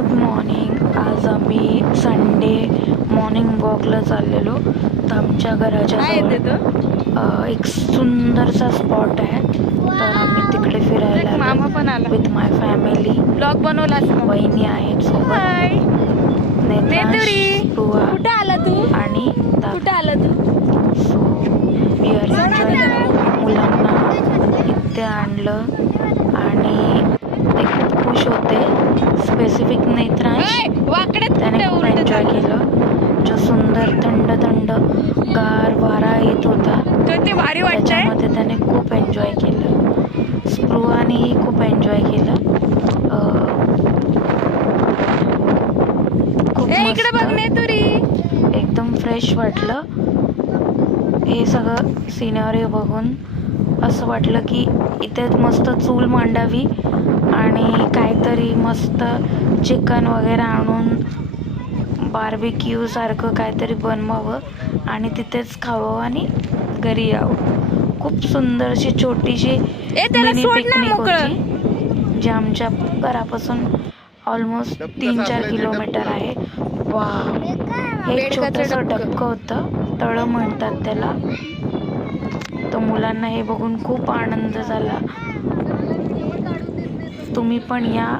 Good morning. आज आम्ही Sunday morning वॉकला चाललेलो. तर आमच्या घराच्या जवळ एक सुंदरसा स्पॉट आहे, तर आम्ही तिकडे फिरायला मामा पण आला विथ माय फॅमिली. ब्लॉग बनवला. वहिनी आहेत सोबत, कुठं आला तू? आणि कुठं आला तू? So we are enjoying. मुलांना इथे आणलं आणि ते खूप खुश होते. स्पेसिफिक नेत्रांश त्याने खूप एन्जॉय केलं. जो सुंदर थंड थंड गार वारा येत होता ते भारी त्याच्यामध्ये त्याने खूप एन्जॉय केलं. स्पृहानेही खूप एन्जॉय केलं. खूप इकडे बघ मस्त, तुरी. एकदम फ्रेश वाटलं. हे सगळं सिनेरी बघून असं वाटलं की इथे मस्त चूल मांडावी आणि काहीतरी मस्त चिकन वगैरे आणून बार्बिक्यू सारखं काहीतरी बनवावं आणि तिथेच खावं आणि घरी यावं. खूप सुंदरशी छोटीशी मिनी पिकनिक होती, जी आमच्या घरापासून ऑलमोस्ट 3-4 किलोमीटर आहे. वा, हे छोटंसं डबकं होतं, तळं म्हणतात त्याला. तर मुलांना हे बघून खूप आनंद झाला. तुम्ही पण या.